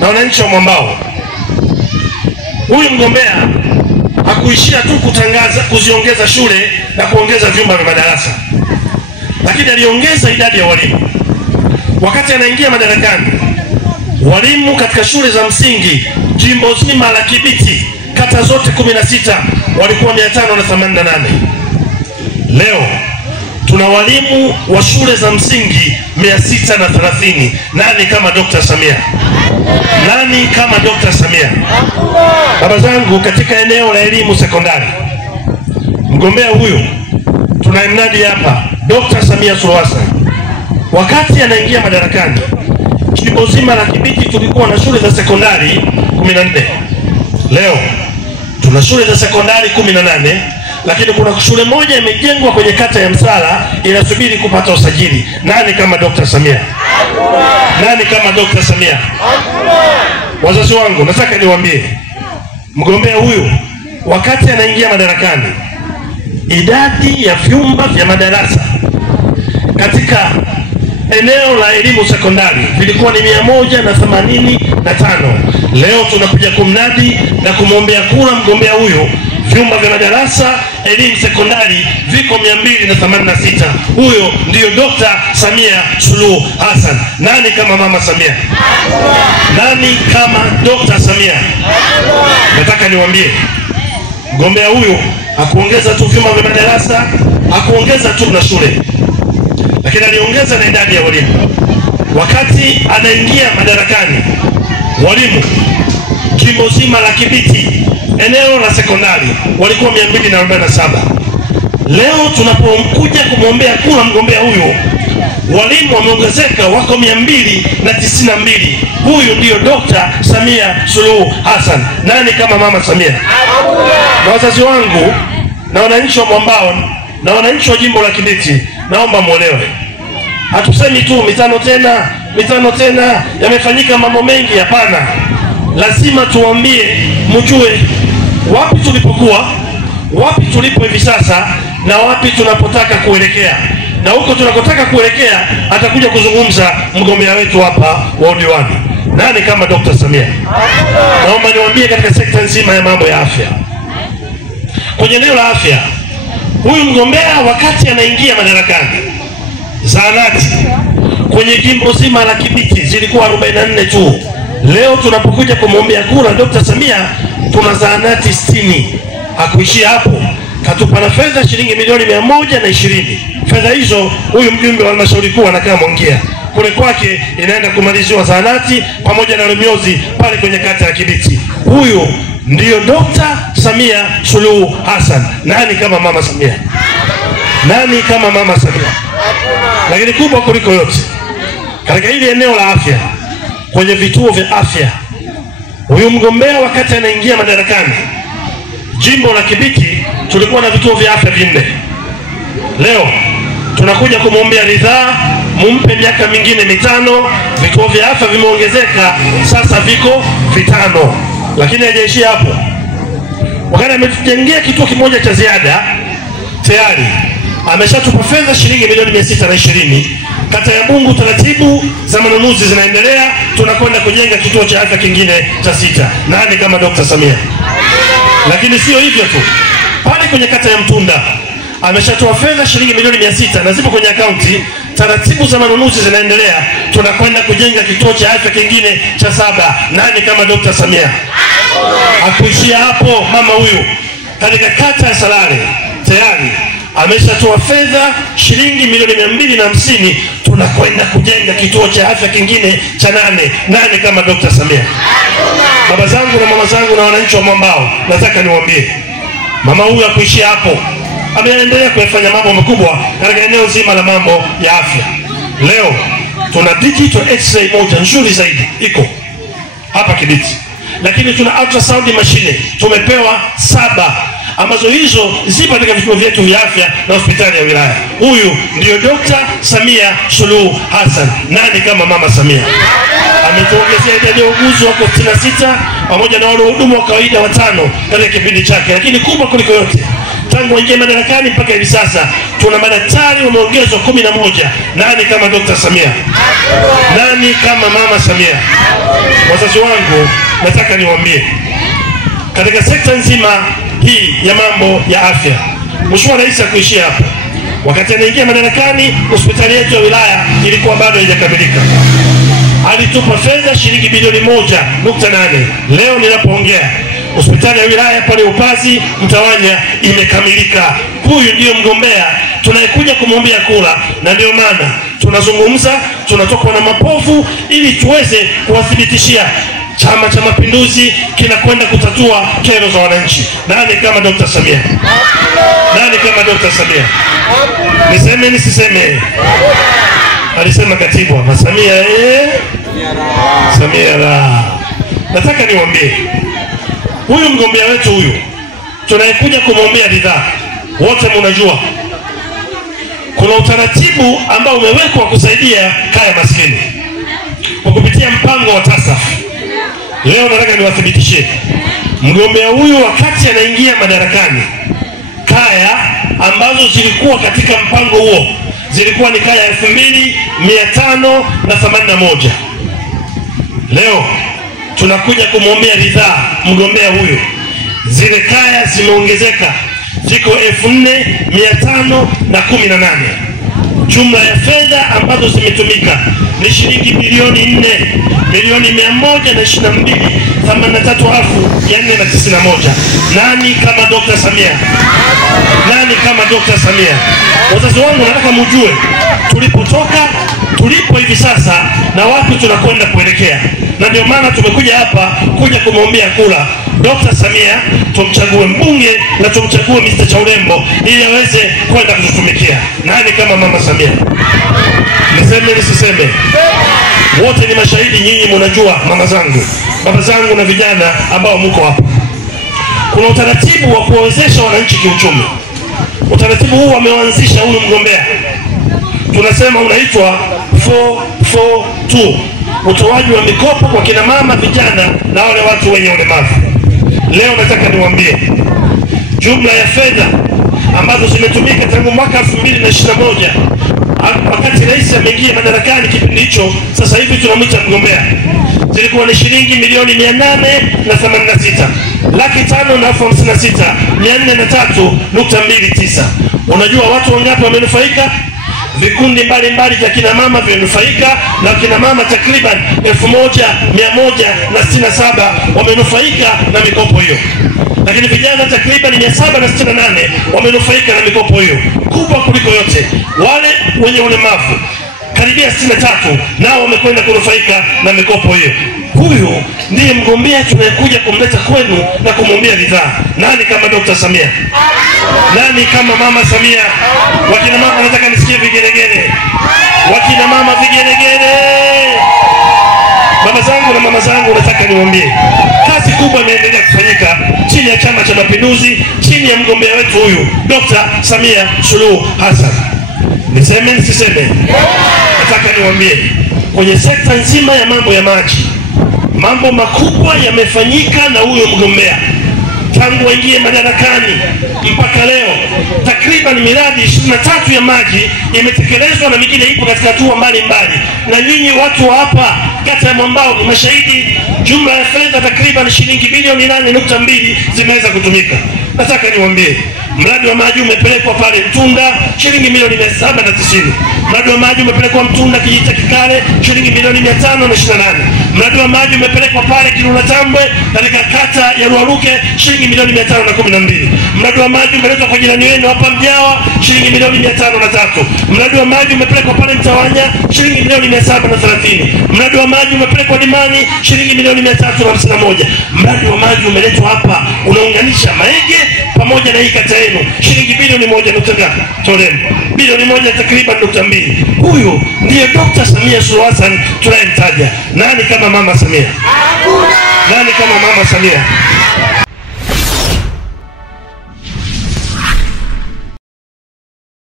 na wananchi wa Mwambao, huyu mgombea hakuishia tu kuziongeza shule na kuongeza vyumba vya madarasa, lakini aliongeza idadi ya walimu. Wakati anaingia madarakani, walimu katika shule za msingi jimbo zima la Kibiti, kata zote 16 walikuwa 588. Leo tuna walimu wa shule za msingi 630. Nani kama Dr. Samia? Nani kama Dr. Samia? Baba zangu, katika eneo la elimu sekondari, mgombea huyu tunayemnadi hapa Dr. Samia Suluhu Hassan, wakati anaingia madarakani, jimbo zima la Kibiti tulikuwa na shule za sekondari 14. Leo tuna shule za sekondari 18, lakini kuna shule moja imejengwa kwenye kata ya Msala inasubiri kupata usajili. Nani kama Dr. Samia? Nani kama Dr. Samia? Wazazi wangu, nataka niwaambie, mgombea huyu wakati anaingia madarakani, idadi ya vyumba vya madarasa katika eneo la elimu sekondari vilikuwa ni 185. Leo tunakuja kumnadi na kumwombea kura mgombea huyu, vyumba vya madarasa elimu sekondari viko 286. Huyo ndiyo Dr. Samia Suluhu Hassan. Nani kama mama Samia? Nani kama Dr. Samia? Nataka niwaambie, mgombea huyu hakuongeza tu vyumba vya madarasa, hakuongeza tu na shule, lakini aliongeza na idadi ya walimu. Wakati anaingia madarakani, walimu jimbo zima la Kibiti eneo la sekondari walikuwa 247. Leo tunapokuja kumwombea kura mgombea huyu, walimu wameongezeka, wako 292. Huyu ndiyo Dr. Samia Suluhu Hassan. Nani kama mama Samia? Na wazazi wangu na wananchi wa Mwambao na wananchi wa jimbo la Kibiti, naomba muelewe, hatusemi tu mitano tena yamefanyika mambo mengi. Hapana, lazima tuambie, mjue wapi tulipokuwa, wapi tulipo hivi sasa, na wapi tunapotaka kuelekea. Na huko tunakotaka kuelekea atakuja kuzungumza mgombea wetu hapa wa udiwani. Nani kama Dr. Samia? Naomba niwaambie, katika sekta nzima ya mambo ya afya, kwenye eneo la afya, huyu mgombea wakati anaingia madarakani, zahanati kwenye jimbo zima la Kibiti zilikuwa 44 tu. Leo tunapokuja kumwombea kura Dr. Samia, tuna zahanati 60. Hakuishia hapo, katupa na fedha shilingi milioni 120. Fedha hizo huyu mjumbe wa halmashauri kuu anakaa Mwongea, kule kwake inaenda kumaliziwa zahanati pamoja na remiozi pale kwenye kata ya Kibiti. Huyu ndiyo Dr. Samia Suluhu Hassan. Nani kama mama Samia? Nani kama mama Samia? Lakini kubwa kuliko yote, katika hili eneo la afya, kwenye vituo vya afya, huyu mgombea wakati anaingia madarakani, jimbo la Kibiti tulikuwa na vituo vya afya 4. Leo tunakuja kumwombea ridhaa, mumpe miaka mingine 5, vituo vya afya vimeongezeka, sasa viko 5. Lakini hajaishia hapo, wakati ametujengea kituo kimoja cha ziada, tayari ameshatupa fedha shilingi milioni 620. Kata ya Bungu taratibu za manunuzi zinaendelea, tunakwenda kujenga kituo cha afya kingine cha 6. Nani kama Dr. Samia? Lakini sio hivyo tu, pale kwenye kata ya Mtunda ameshatoa fedha shilingi milioni 600 na zipo kwenye akaunti, taratibu za manunuzi zinaendelea, tunakwenda kujenga kituo cha afya kingine cha 7. Nani kama Dr. Samia? Hakuishia hapo, mama huyu katika kata ya Salale tayari ameshatoa fedha shilingi milioni 250, tunakwenda kujenga kituo cha afya kingine cha 8. Nani kama Dr. Samia? Baba zangu na mama zangu na wananchi wa Mwambao, nataka niwaambie, mama huyu hakuishia hapo, ameendelea kufanya mambo makubwa katika eneo zima la mambo ya afya. Leo tuna digital x-ray moja nzuri zaidi iko hapa Kibiti, lakini tuna ultrasound machine tumepewa 7, ambazo hizo zipo katika vituo vyetu vya afya na hospitali ya wilaya. Huyu ndio Dr. Samia Suluhu Hassan. Nani kama mama Samia? Ametuongezea idadi ya wauguzi wako 66 pamoja na wahudumu wa kawaida 5 katika kipindi chake. Lakini kubwa kuliko yote, tangu aingie madarakani mpaka hivi sasa tuna madaktari wameongezwa 11. Nani kama Dr. Samia? Nani kama mama Samia? Wazazi wangu, nataka niwaambie, katika sekta nzima hii ya mambo ya afya, Mheshimiwa Rais hakuishia hapa. Wakati anaingia madarakani, hospitali yetu ya wilaya ilikuwa bado haijakamilika. Alitupa fedha shilingi bilioni 1.8. Leo ninapoongea, hospitali ya wilaya pale Upazi Mtawanya imekamilika. Huyu ndio mgombea tunayekuja kumwombea kura, na ndio maana tunazungumza, tunatoka na mapovu ili tuweze kuwathibitishia Chama cha Mapinduzi kinakwenda kutatua kero za wananchi. Nani kama Dr. Samia? Nani kama Dr. Samia? Niseme nisiseme? Alisema katibu wa Samia Samia la. Nataka niwaambie, huyu mgombea wetu huyu tunayekuja kumwombea ridhaa, wote mnajua kuna utaratibu ambao umewekwa kusaidia kaya maskini kwa kupitia mpango wa TASAF. Leo nataka niwathibitishie, mgombea huyu wakati anaingia madarakani, kaya ambazo zilikuwa katika mpango huo zilikuwa ni kaya 2581. Leo tunakuja kumwombea ridhaa mgombea huyu, zile kaya zimeongezeka, ziko 4518. Jumla ya fedha ambazo zimetumika ni shilingi bilioni 4,122,83,491. Nani kama Dr. Samia? Nani kama Dr. Samia? Wazazi wangu, nataka mjue tulipotoka, tulipo hivi sasa na wapi tunakwenda kuelekea. Na ndio maana tumekuja hapa kuja kumwombea kura Dr. Samia, tumchague mbunge na tumchague Mr. Chaurembo ili aweze kwenda kututumikia. Nani kama mama Samia? Niseme nisiseme? Wote ni mashahidi, nyinyi mnajua, mama zangu, baba zangu na vijana ambao mko hapa. Kuna utaratibu wa kuwezesha wananchi kiuchumi. Utaratibu huu ameanzisha huyu mgombea. Tunasema unaitwa 442. Utoaji wa mikopo kwa kina mama, vijana na wale watu wenye ulemavu. Leo nataka niwaambie, jumla ya fedha ambazo zimetumika tangu mwaka 2021 wakati rais ameingia madarakani, kipindi hicho sasa hivi tunamwita mgombea, zilikuwa ni shilingi milioni 886, 556,403.29. Unajua watu wangapi wamenufaika? Vikundi mbalimbali vya kina mama vimenufaika, na kina mama takriban 1167 wamenufaika na mikopo hiyo. Lakini vijana takriban 768 wamenufaika na mikopo hiyo. Kubwa kuliko yote, wale wenye ulemavu karibia 63 nao wamekwenda kunufaika na mikopo hiyo. Huyu ndiye mgombea tunayekuja kumleta kwenu na kumwombea ridhaa. Nani kama Dr. Samia? Nani kama mama Samia? Wakina mama nataka nisikie vigelegele. Wakina mama vigelegele. Baba zangu na mama zangu, nataka niwaambie, kazi kubwa inaendelea kufanyika chini ya Chama cha Mapinduzi, chini ya mgombea wetu huyu Dr. Samia Suluhu Hassan. Niseme nisiseme? Nataka niwaambie, kwenye sekta nzima ya mambo ya maji, mambo makubwa yamefanyika na huyo mgombea. Tangu waingie madarakani mpaka leo, takriban miradi 23 ya maji imetekelezwa na mingine ipo katika hatua mbalimbali. Na nyinyi watu wa hapa kata ya Mwambao ni mashahidi, jumla ya fedha takriban shilingi bilioni 8.2 zimeweza kutumika. Nataka niwaambie, mradi wa maji umepelekwa pale Mtunda shilingi milioni 790. Mradi wa maji umepelekwa Mtunda Kijita Kikale shilingi milioni 528. Mradi wa maji umepelekwa pale Kilula Tambwe katika kata ya Ruaruke shilingi milioni 512. Mradi wa maji umeletwa kwa jirani wenu hapa Mjawa shilingi milioni 503. Mradi wa maji umepelekwa pale Mtawanya shilingi milioni 730. Mradi wa maji umepelekwa Dimani shilingi milioni 351. Mradi wa maji umeletwa hapa unaunganisha Maege pamoja na hii kata yenu shilingi bilioni 1.3. Torem bilioni 1 takriban 2. Huyu ndiye Dr. Samia Suluhu Hassan tunayemtaja. Nani kama mama Samia? Nani kama mama Samia?